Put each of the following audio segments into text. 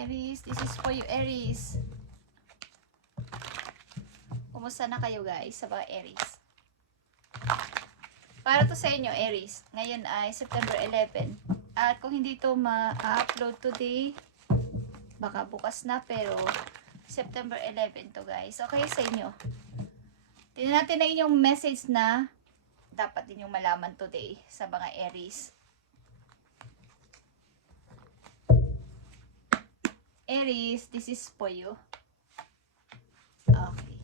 Aries, this is for you, Aries. Kumusta na kayo guys sa mga Aries? Para to sa inyo, Aries. Ngayon ay September 11. At kung hindi to ma-upload today, baka bukas na, pero September 11 to guys. Okay sa inyo. Tingnan natin na inyong message na dapat din yung malaman today sa mga Aries. Aries, this is for you. Okay.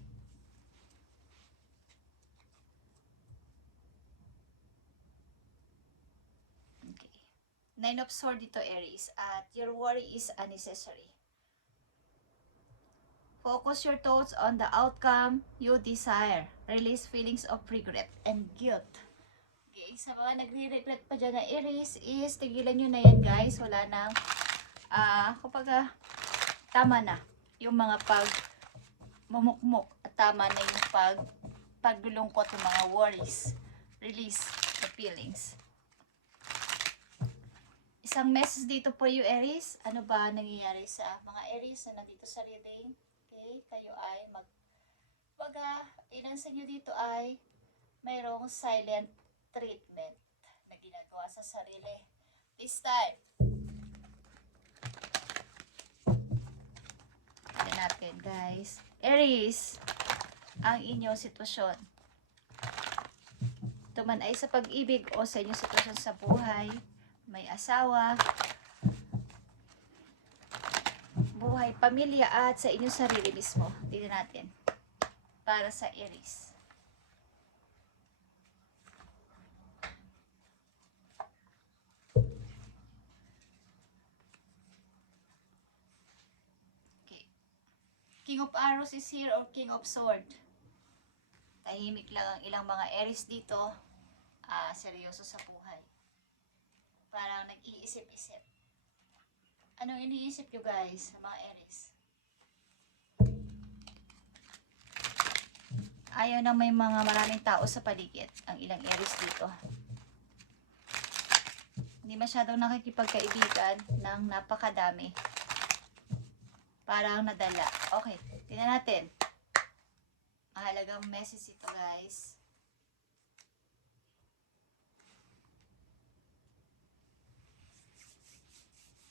Okay. Nine of Swords dito, Aries. At your worry is unnecessary. Focus your thoughts on the outcome you desire. Release feelings of regret and guilt. Okay, sa mga nagre-regret pa dyan na Aries is, tigilan nyo na yan guys. Wala nang, kapag tama na yung mga mumukmok at tama na yung paglulungkot ng mga worries. Release the feelings. Isang message dito po you, Aries. Ano ba nangyayari sa mga Aries na nandito sa reading? Okay, kayo ay ilan sa inyo dito ay mayroong silent treatment na ginagawa sa sarili. This time, natin guys. Aries, ang inyong sitwasyon. Ito man ay sa pag-ibig o sa inyong sitwasyon sa buhay, may asawa, buhay, pamilya at sa inyong sarili mismo. Tingnan natin. Para sa Aries. King of Arrows is here or King of Sword. Tahimik lang ang ilang mga Aries dito. Seryoso sa buhay. Parang nag-iisip-isip. Anong iniisip nyo guys sa mga Aries? Ayaw na may maraming tao sa paligid ang ilang Aries dito. Hindi masyadong nakikipagkaibigan ng napakadami. Parang nadala. Okay, tingnan natin. Mahalagang message ito guys.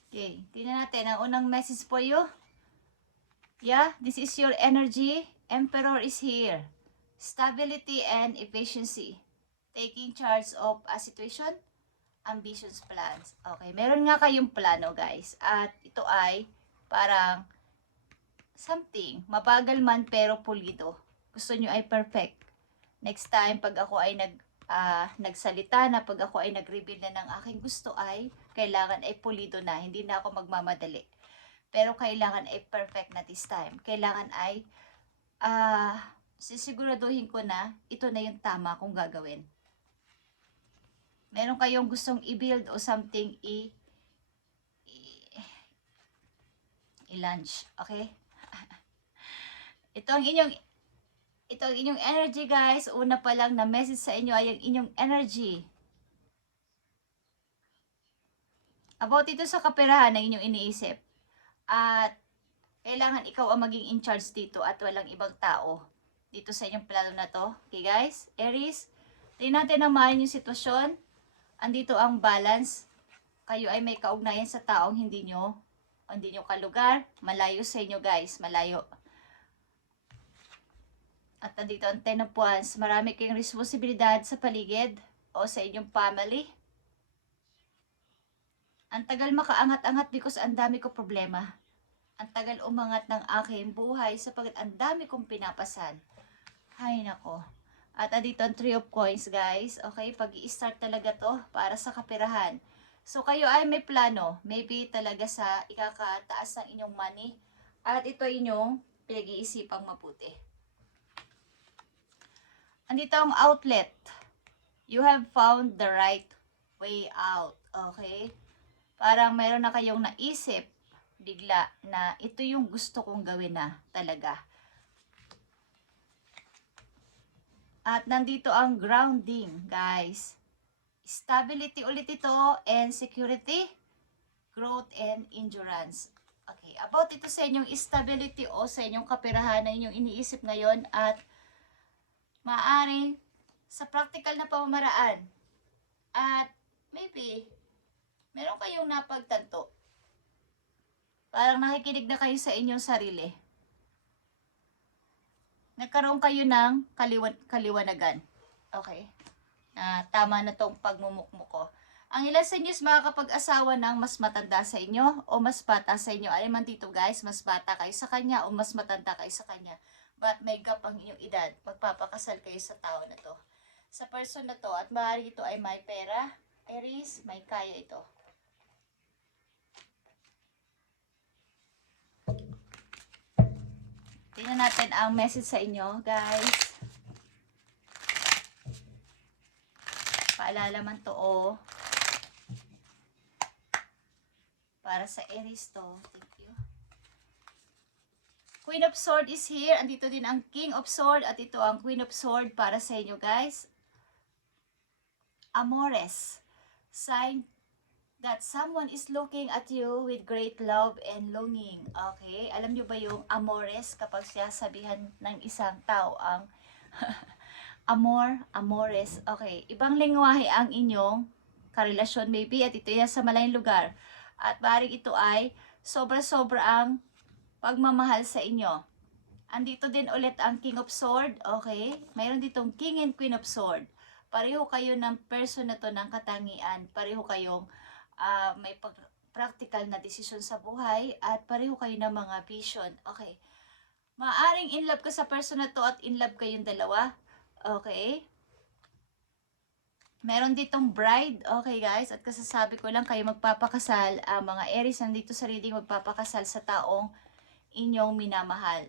Okay, tingnan natin. Ang unang message for you. Yeah, this is your energy. Emperor is here. Stability and efficiency. Taking charge of a situation. Ambitions, plans. Okay, meron nga kayong plano guys. At ito ay parang something, mabagal man pero pulido. Gusto nyo ay perfect. Next time, pag ako ay nagsalita na, pag ako ay nag-reveal na ng aking gusto ay, kailangan ay pulido na. Hindi na ako magmamadali. Pero kailangan ay perfect na this time. Kailangan ay, sisiguraduhin ko na, ito na yung tama kong gagawin. Meron kayong gustong i-build o something i-launch. Okay? Ito ang inyong energy guys. Una pa lang na message sa inyo ay ang inyong energy. About ito sa kaperahan na inyong iniisip. At kailangan ikaw ang maging in charge dito at walang ibang tao dito sa inyong plano na to. Okay guys? Aries, tingnan natin naman yung sitwasyon. Andito ang balance. Kayo ay may kaugnayan sa taong hindi nyo kalugar. Malayo sa inyo guys. Malayo. At nandito ang Ten of Wands, marami kayong responsibilidad sa paligid o sa inyong family. Ang tagal makaangat-angat because ang dami ko problema. Ang tagal umangat ng aking buhay sapagkat ang dami kong pinapasan. Ay nako. At nandito ang Three of Coins guys. Okay, pag-i-start talaga to para sa kaperahan. So kayo ay may plano. Maybe talaga sa ikakataas ng inyong money. At ito inyong pinag-iisipang mabuti. Andito ang outlet. You have found the right way out. Okay? Parang meron na kayong naisip bigla na ito yung gusto kong gawin na talaga. At nandito ang grounding, guys. Stability ulit ito and security, growth and endurance. Okay, about ito sa inyong stability o sa inyong kapirahan na inyong iniisip ngayon at maaaring sa practical na pamamaraan at maybe meron kayong napagtanto. Parang nakikinig na kayo sa inyong sarili. Nagkaroon kayo ng kaliwanagan. Okay? Tama na tong pagmumukmuk ko. Ang ilan sa inyo is makakapag-asawa ng mas matanda sa inyo o mas bata sa inyo. Alam man dito guys, mas bata kayo sa kanya o mas matanda kayo sa kanya. But may gap ang inyong edad. Magpapakasal kayo sa tao na to. Sa person na to at maaari ito ay may pera. Aries, may kaya ito. Tingnan natin ang message sa inyo, guys. Paalala man to, oh. Para sa Aries to. Thank you. Queen of Swords is here. Andito din ang King of Swords at ito ang Queen of Swords para sa inyo, guys. Amores. Sign that someone is looking at you with great love and longing. Okay? Alam nyo ba yung amores kapag siya sabihan ng isang tao ang amores. Okay. Ibang lengguwahe ang inyong karelasyon maybe at ito yan sa malayong lugar. At maaaring ito ay sobra-sobra ang pagmamahal sa inyo. Andito din ulit ang King of Swords. Okay? Mayroon ditong King and Queen of Swords. Pareho kayo ng person na to ng katangian. Pareho kayong may practical na desisyon sa buhay at pareho kayo ng mga vision. Okay. Maaring in love ka sa person na to at in love kayong dalawa. Okay. Meron ditong bride. Okay guys. At kasasabi ko lang kayo magpapakasal. Mga Aries nandito sa reading magpapakasal sa taong inyong minamahal.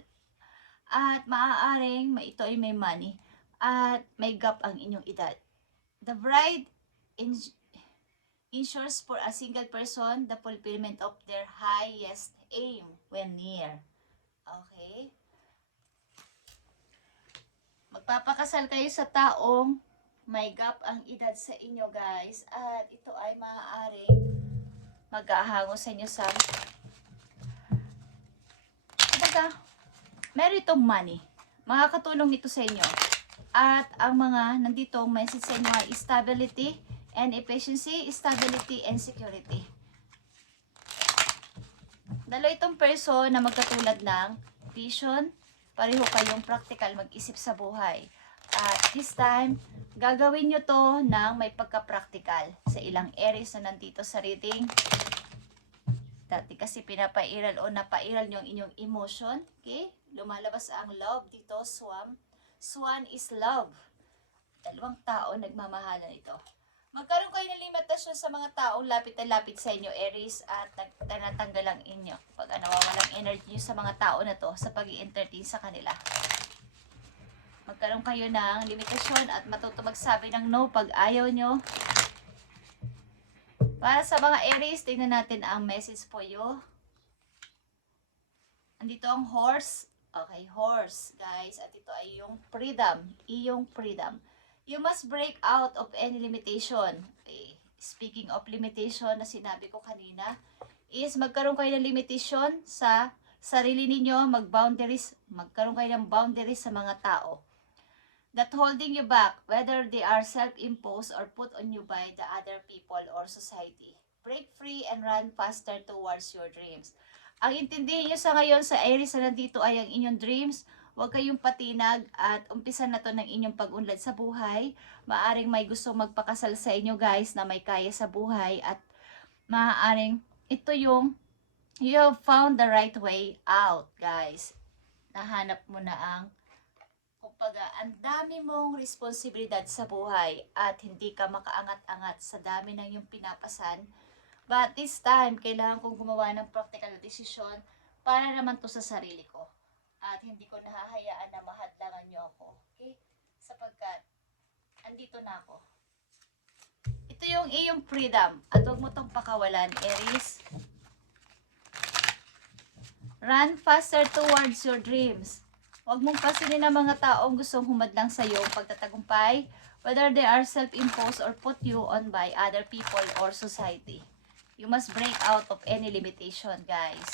At maaaring ito ay may money. At may gap ang inyong edad. The bride ensures for a single person the fulfillment of their highest aim when near. Okay? Magpapakasal kayo sa taong may gap ang edad sa inyo, guys. At ito ay maaaring mag-ahango sa inyo sa meron itong money. Makakatulong ito sa inyo. At ang mga nandito message sa inyo ay stability and efficiency, stability, and security. Dalawa itong person na magkatulad ng vision, pareho kayong practical mag-isip sa buhay. At this time, gagawin nyo to ng may pagka-practical sa ilang Aries na nandito sa reading. Dati kasi pinapairal o napairal nyo ang inyong emotion. Okay? Lumalabas ang love dito, swan. Swan is love. Dalawang tao nagmamahalan ito. Magkaroon kayo ng limitasyon sa mga taong lapit na lapit sa inyo, Aries, at natanggal ang inyo. Pag nawawalang energy nyo sa mga tao na to sa pag-i-entertain sa kanila. Magkaroon kayo ng limitasyon at matuto magsabi ng no pag ayaw nyo. Para sa mga Aries, tingnan natin ang message for you. Andito ang horse. Okay, horse, guys. At ito ay yung freedom. Iyong freedom. You must break out of any limitation. Okay. Speaking of limitation na sinabi ko kanina, is magkaroon kayo ng limitation sa sarili ninyo, magkaroon kayo ng boundaries sa mga tao that holding you back, whether they are self-imposed or put on you by the other people or society. Break free and run faster towards your dreams. Ang intindihin nyo sa ngayon sa Aries na nandito ay ang inyong dreams. Huwag kayong patinag at umpisa na to ng inyong pag-unlad sa buhay. Maaring may gusto magpakasal sa inyo guys na may kaya sa buhay at maaaring ito yung you have found the right way out guys. Nahanap mo na ang kumbaga, ang dami mong responsibilidad sa buhay at hindi ka makaangat-angat sa dami ng iyong pinapasan. But this time, kailangan kong gumawa ng practical decision para naman to sa sarili ko. At hindi ko nahahayaan na mahadlangan nyo ako. Okay? Sapagkat, andito na ako. Ito yung iyong freedom. At huwag mo itong pakawalan, Aries. Run faster towards your dreams. Huwag mong pasinin ang mga taong gustong humadlang sa iyo pagtatagumpay, whether they are self-imposed or put you on by other people or society. You must break out of any limitation, guys.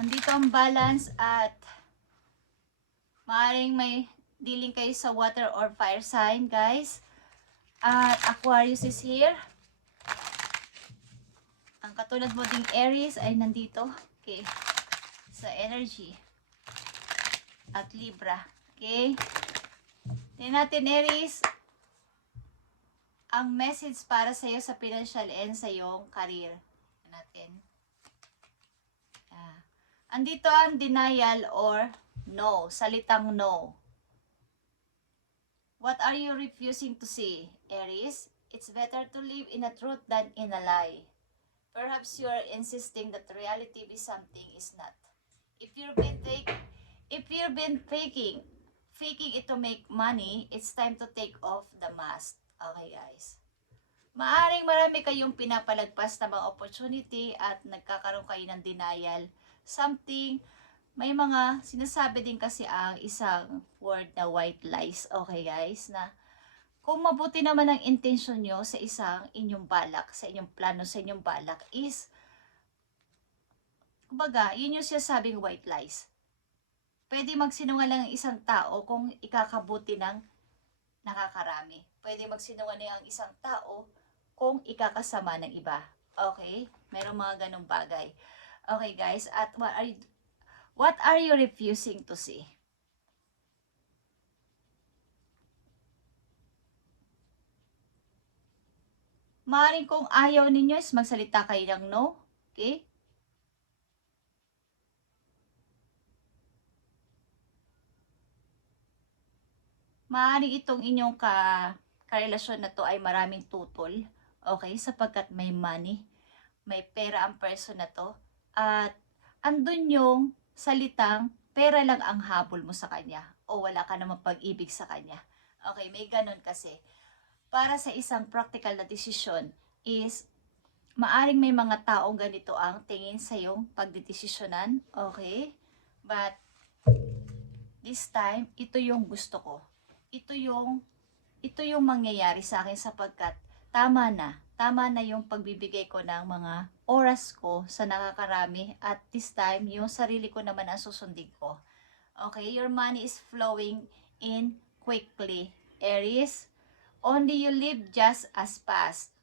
andito ang balance at maaaring may dealing kayo sa water or fire sign, guys. At Aquarius is here. Ang katulad mo ding Aries ay nandito. Okay. Sa energy. At Libra. Okay. Tingnan natin, Aries. Ang message para sa iyo sa financial and sa iyong career. Tingnan natin. Andito ang denial or no. Salitang no. What are you refusing to see, Aries? It's better to live in a truth than in a lie. Perhaps you are insisting that reality be something is not. If you've been faking it to make money, it's time to take off the mask. Okay, guys. Maaring marami kayong pinapalagpas na mga opportunity at nagkakaroon kayo ng denial. Something, may mga sinasabi din kasi ang isang word na white lies. Okay, guys, na kung mabuti naman ang intention nyo sa isang inyong balak, sa inyong plano, sa inyong balak is, kumbaga, yun yung sinasabing white lies. Pwede magsinungaling ang isang tao kung ikakabuti ng nakakarami. Pwede magsinungaling ang isang tao kung ikakasama ng iba. Okay? Merong mga ganong bagay. Okay, guys, at what are you refusing to see? Maaaring kung ayaw ninyo is magsalita kayo ng no. Okay? Maaaring itong inyong karelasyon na to ay maraming tutol. Okay? Sapagkat may money. May pera ang person na to. At andun yung salitang pera lang ang habol mo sa kanya. O wala ka namang pag-ibig sa kanya. Okay? May ganun kasi. Para sa isang practical na desisyon is maaring may mga taong ganito ang tingin sa iyong pagdedesisyonan, okay? But this time, ito yung gusto ko. Ito yung mangyayari sa akin sapagkat tama na yung pagbibigay ko ng mga oras ko sa nakakarami at this time, yung sarili ko naman ang susundin ko. Okay, your money is flowing in quickly. Aries, only you live just as fast.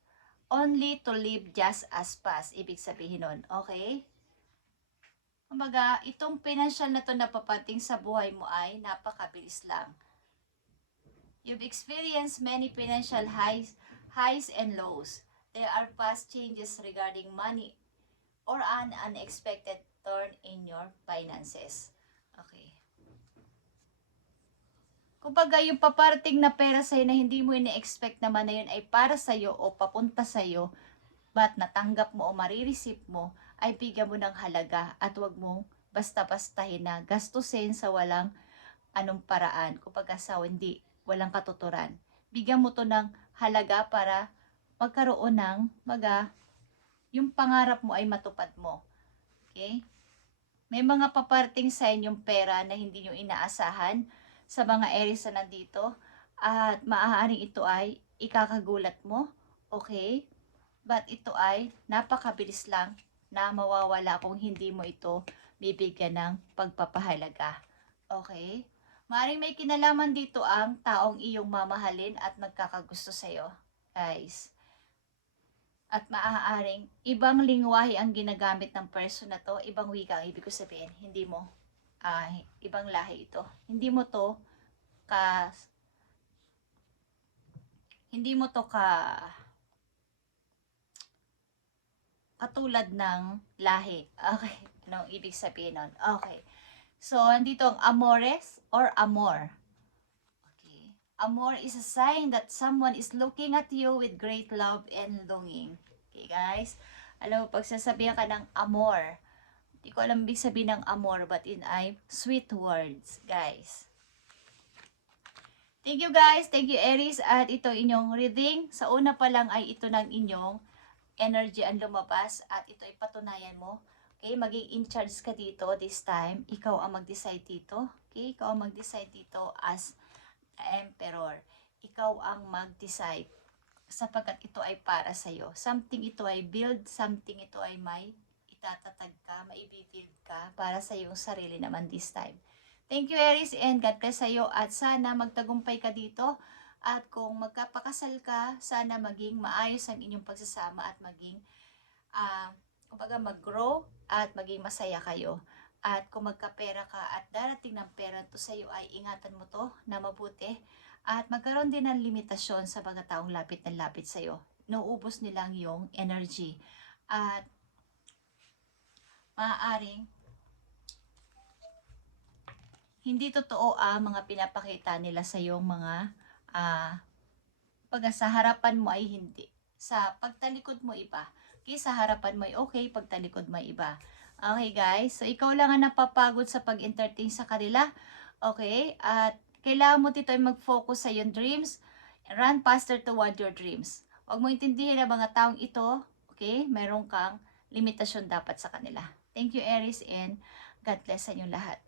Only to live just as fast. Ibig sabihin nun, okay? Kumbaga, itong financial na to na papating sa buhay mo ay napakabilis lang. You've experienced many financial highs and lows. There are fast changes regarding money or an unexpected turn in your finances. Okay. Kumbaga, yung paparating na pera sa'yo na hindi mo ina-expect naman na yun ay para sa'yo o papunta sa'yo, but natanggap mo o marireceive mo, ay bigyan mo ng halaga at wag mo basta-bastahin na gastusin sa walang anong paraan. Kumbaga sa walang katuturan. Bigyan mo to ng halaga para magkaroon ng yung pangarap mo ay matupad mo. Okay? May mga paparating sa inyong pera na hindi nyo inaasahan sa mga areas na nandito at maaaring ito ay ikakagulat mo. Okay? But ito ay napakabilis lang na mawawala kung hindi mo ito bibigyan ng pagpapahalaga. Okay? Maaaring may kinalaman dito ang taong iyong mamahalin at magkakagusto sa'yo. Guys. At maaaring ibang lingwahe ang ginagamit ng person na to, ibang wika ang ibig ko sabihin, hindi mo, ibang lahi ito. Hindi mo to katulad ng lahi. Okay, anong ibig sabihin nun? Okay. So, andito ang amores or amor. Okay. Amor is a sign that someone is looking at you with great love and longing. Okay, guys? Alam mo, pagsasabihan ka ng amor, hindi ko alam ibig sabihin ng amor, but in sweet words, guys. Thank you, guys. Thank you, Aries. At ito inyong reading. Sa una pa lang ay ito ng inyong energy ang lumabas at ito ay patunayan mo. Okay, maging in charge ka dito this time. Ikaw ang mag-decide dito. Okay, ikaw ang mag-decide dito as Emperor. Ikaw ang mag-decide sapagkat ito ay para sa'yo. Something ito ay build, something ito ay may itatatag ka, maibibuild ka para sa iyong sarili naman this time. Thank you, Aries, and God bless sa iyo at sana magtagumpay ka dito. At kung magkapakasal ka, sana maging maayos ang inyong pagsasama at maging kumbaga mag-grow at maging masaya kayo. At kung magkapera ka at darating ng pera to sa iyo ay ingatan mo to na mabuti at magkaroon din ng limitasyon sa mga taong lapit na lapit sa iyo. Nauubos nilang yung energy at maaaring hindi totoo ang mga pinapakita nila sa iyong mga pag sa harapan mo ay hindi. Sa pagtalikod mo iba. Okay, sa harapan mo ay okay, pagtalikod mo ay iba. Okay guys, so ikaw lang ang napapagod sa pag-entertain sa kanila. Okay, at kailangan mo dito ay mag-focus sa iyong dreams. Run faster toward your dreams. Huwag mo intindihin ang mga taong ito, okay, meron kang limitasyon dapat sa kanila. Thank you Aries and God bless sa inyong lahat.